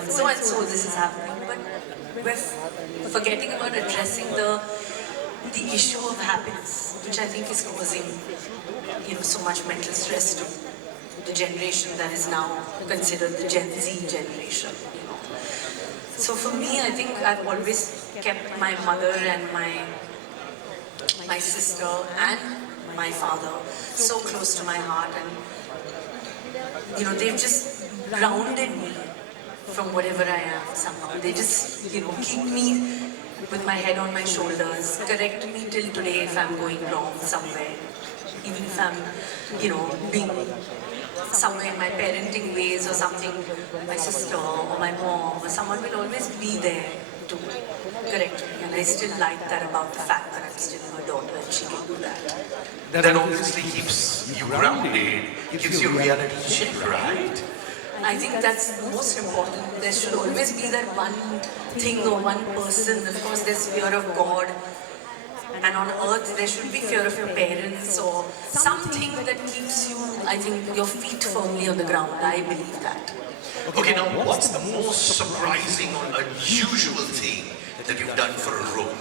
friends and so this is happening. But we're forgetting about addressing the issue of happiness, which I think is causing, so much mental stress to the generation that is now considered the Gen Z generation. So for me, I think I've always kept my mother and my sister and my father so close to my heart, and they've just grounded me from whatever I am somehow. They just keep me with my head on my shoulders, correct me till today if I'm going wrong somewhere, even if I'm being somewhere in my parenting ways or something. My sister or my mom or someone will always be there to correct me, and I still like that about the fact that I'm still her daughter and she can do that. That obviously keeps you grounded, gives you reality check, right? I think that's the most important. There should always be that one thing or one person. Of course, there's fear of God, and on earth there should be fear of your parents or something that keeps you, I think, your feet firmly on the ground. I believe that. Okay, now what's the most surprising or unusual thing that you've done for a role?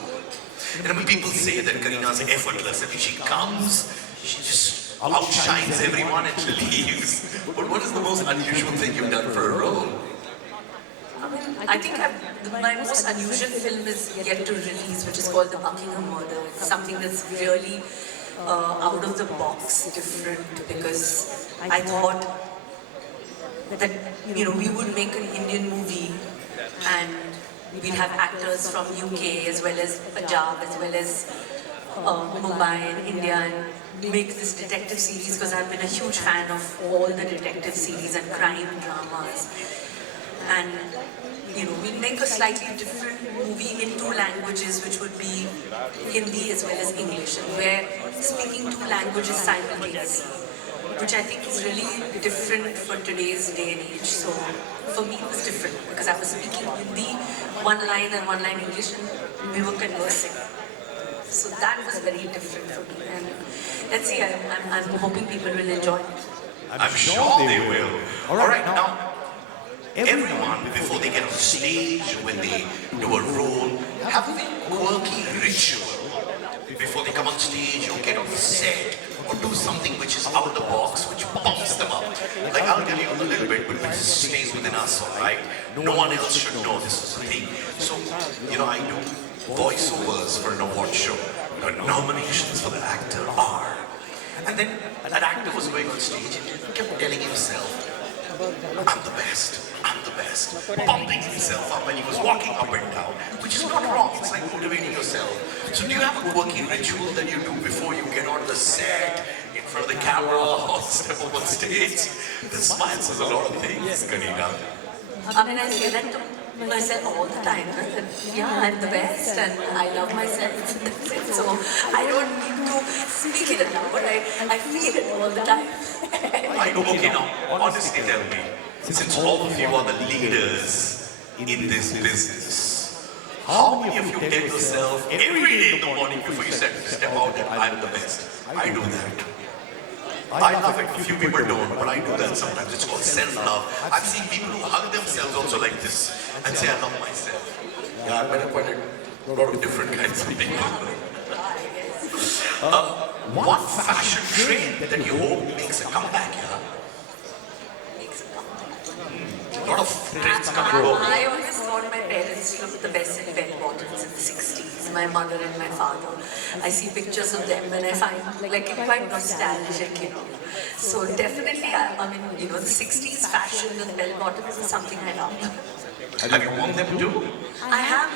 And when people say that Karena's effortless, she comes, she just outshines everyone and she leaves. But what is the most unusual thing you've done for a role? I think my most unusual film is yet to release, which is called The Buckingham Murder. It's something that's really out of the box, different, because I thought that we would make an Indian movie and we'd have actors from UK as well as Punjab as well as Mumbai and India, and make this detective series, because I've been a huge fan of all the detective series and crime dramas. And we'll make a slightly different movie in two languages, which would be Hindi as well as English, and we're speaking two languages simultaneously, which I think is really different for today's day and age. So for me it was different because I was speaking Hindi, one line and one line English, and we were conversing. So that was very different for me, and let's see, I'm hoping people will enjoy it. I'm sure they will. Alright, now everyone, before they get on stage, when they do a role, have a quirky ritual before they come on stage or get on the set or do something which is out of the box, which pumps them up. Like, I'll tell you a little bit, but it stays within us, alright? No one else should know this is a thing. So, I do voiceovers for an award show. Nominations for the actor are. And then that actor was going on stage and kept telling himself, I'm the best. I'm the best. Pumping himself up, and he was walking up and down, which is not wrong. It's like motivating yourself. So do you have a quirky ritual that you do before you get on the set, in front of the camera, or step up on stage? The smile says a lot of things, Karena. I say that to myself all the time. Yeah, I'm the best and I love myself. That's it. So I don't need to speak it aloud, but I feel it all the time. I know, okay, now, honestly tell me, since all of you are the leaders in this business, how many of you tell yourself every day in the morning before you step out that I'm the best? I do that. I love it. A few people don't, but I do that sometimes. It's called self-love. I've seen people who hug themselves also like this and say, I love myself. Yeah, I've met quite a lot of different kinds of people. One fashion trend that you hope makes a comeback, yeah? A lot of trends come and go. I always thought my parents looked the best in bell bottoms in the 60s, my mother and my father. I see pictures of them and I find like quite nostalgic. So definitely, the 60s fashion with bell bottoms is something I love. Have you worn them too? I have.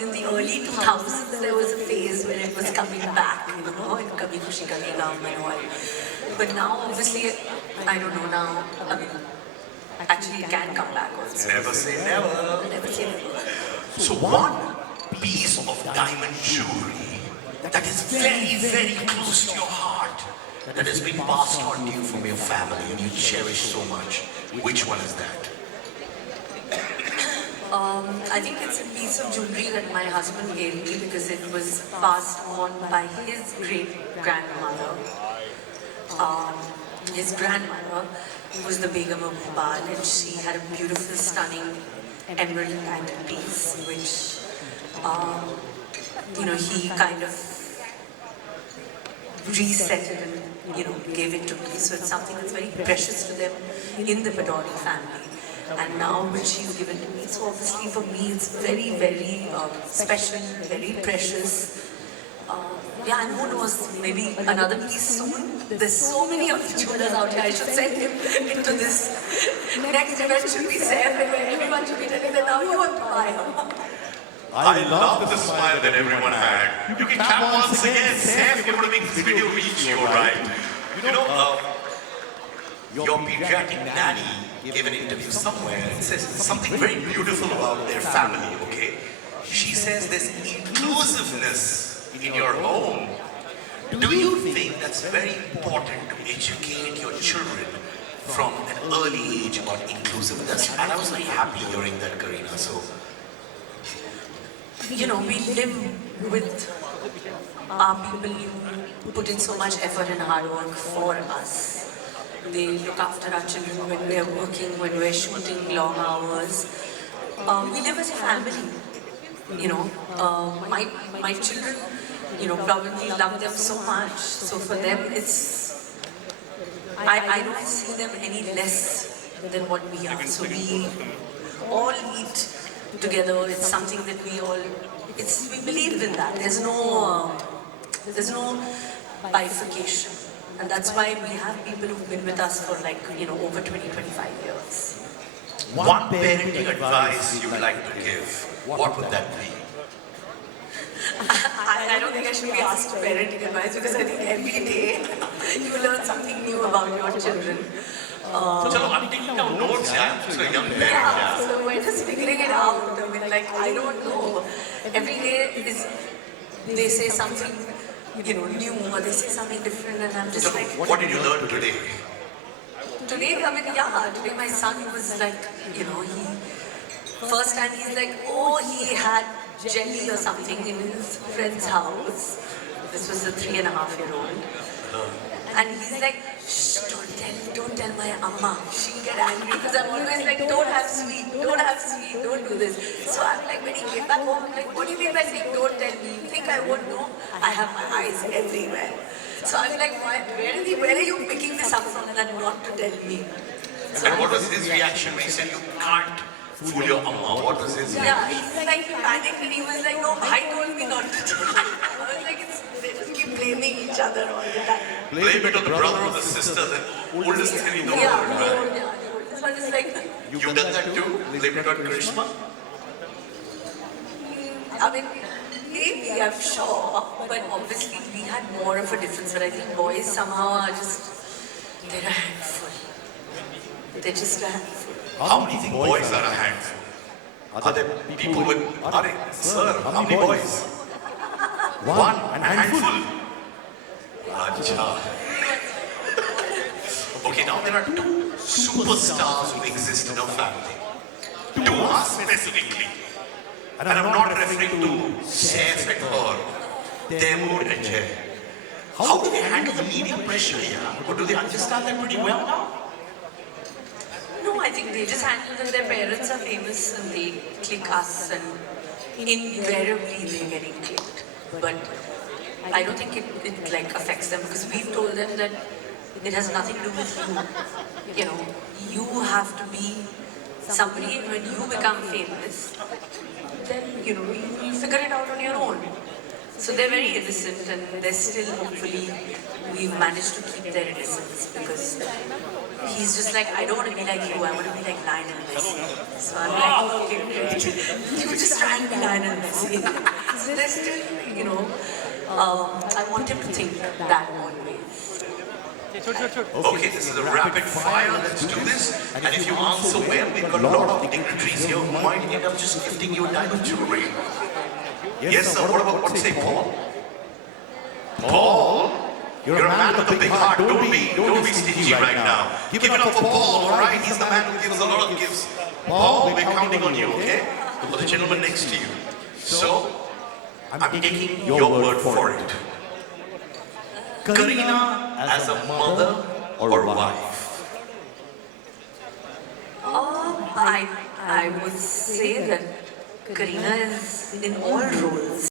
In the early 2000s, there was a phase where it was coming back, in Kabhi Khushi Kabhi Gham and all. But now, obviously, I don't know now. Actually, it can come back also. Never say never. Never say never. So one piece of diamond jewelry that is very, very close to your heart, that has been passed on to you from your family and you cherish so much, which one is that? I think it's a piece of jewelry that my husband gave me because it was passed on by his great-grandmother, his grandmother, was the Begum of Bhopal, and she had a beautiful, stunning emerald handled piece, which he kind of reset it and gave it to me. So it's something that's very precious to them in the Padori family. And now which she's given to me, so obviously for me it's very, very special, very precious. And who knows, maybe another piece soon. There's so many of the jewelers out here. I should send him into this. Next event should be Saif, where everyone should be telling them, now you have to buy her. I love the smile that everyone had. You can clap once again. Saif, you're going to make this video reach you, right? Your pediatric nanny gave an interview somewhere and says something very beautiful about their family, okay? She says there's inclusiveness in your home. Do you think that's very important to educate your children from an early age about inclusiveness? And I was very happy hearing that, Kareena. So, we live with our people who put in so much effort and hard work for us. They look after our children when we're working, when we're shooting long hours. We live as a family. My children, probably love them so much. So for them, I don't see them any less than what we are. So we all eat together. It's something that we believe in that. There's no bifurcation. And that's why we have people who've been with us for over 20, 25 years. One parenting advice you would like to give, what would that be? I don't think I should be asked parenting advice because I think every day you learn something new about your children. Chalo, I'm taking down notes, I'm just a young parent. Yeah, so we're just figuring it out. I don't know. Every day they say something new, or they say something different, and I'm just like... What did you learn today? Today my son was like, first time he's like, he had jelly or something in his friend's house. This was a 3.5-year-old. And he's like, shh, don't tell my amma. She'll get angry because I'm always like, don't have sweet, don't do this. So I'm like, when he came back home, I'm like, what do you mean by saying don't tell me? You think I won't know? I have my eyes everywhere. So I'm like, where are you picking this up from and not to tell me? So And what was his reaction when he said you can't fool your amma? What was his reaction? Yeah, he's like, he panicked and he was like, no, I told me not to tell you. I was like, they just keep blaming each other all the time. Blame it on the brother or the sister, the oldest thing in the world, right? Yeah. This one is like, You've done that too? Blame it on Karishma? I mean, maybe, I'm sure, but obviously we had more of a difference. But I think boys somehow are they're a handful. They're just a handful. How many boys are a handful? Are there people with, sir, how many boys? One, a handful. Acha. Okay, now there are two superstars who exist in our family. To us specifically. And I'm not referring to Saif and her, Taimur and Jay. How do they handle the media pressure here? Or do they understand that pretty well now? No, I think they just handle that their parents are famous and they click us and invariably they're getting clicked. But I don't think it affects them because we've told them that it has nothing to do with you. You have to be somebody, and when you become famous, then you figure it out on your own. So they're very innocent and they're still, hopefully, we've managed to keep their innocence because he's just like, I don't want to be like you, I want to be like Lionel Messi. So I'm like, okay, great. You just try and be Lionel Messi. So they're still, I want him to think that always. Okay, this is a rapid fire. Let's do this. And if you answer well, we've got a lot of dignitaries here who might end up just gifting you a type of jewelry. Yes, sir. What say Paul? Paul? You're a man with a big heart. Don't be stingy right now. Give it up for Paul, all right? He's the man who gives a lot of gifts. Paul, we're counting on you, okay? For the gentleman next to you. So, I'm taking your word for it. Kareena as a mother or wife? I would say that Kareena is in all roles.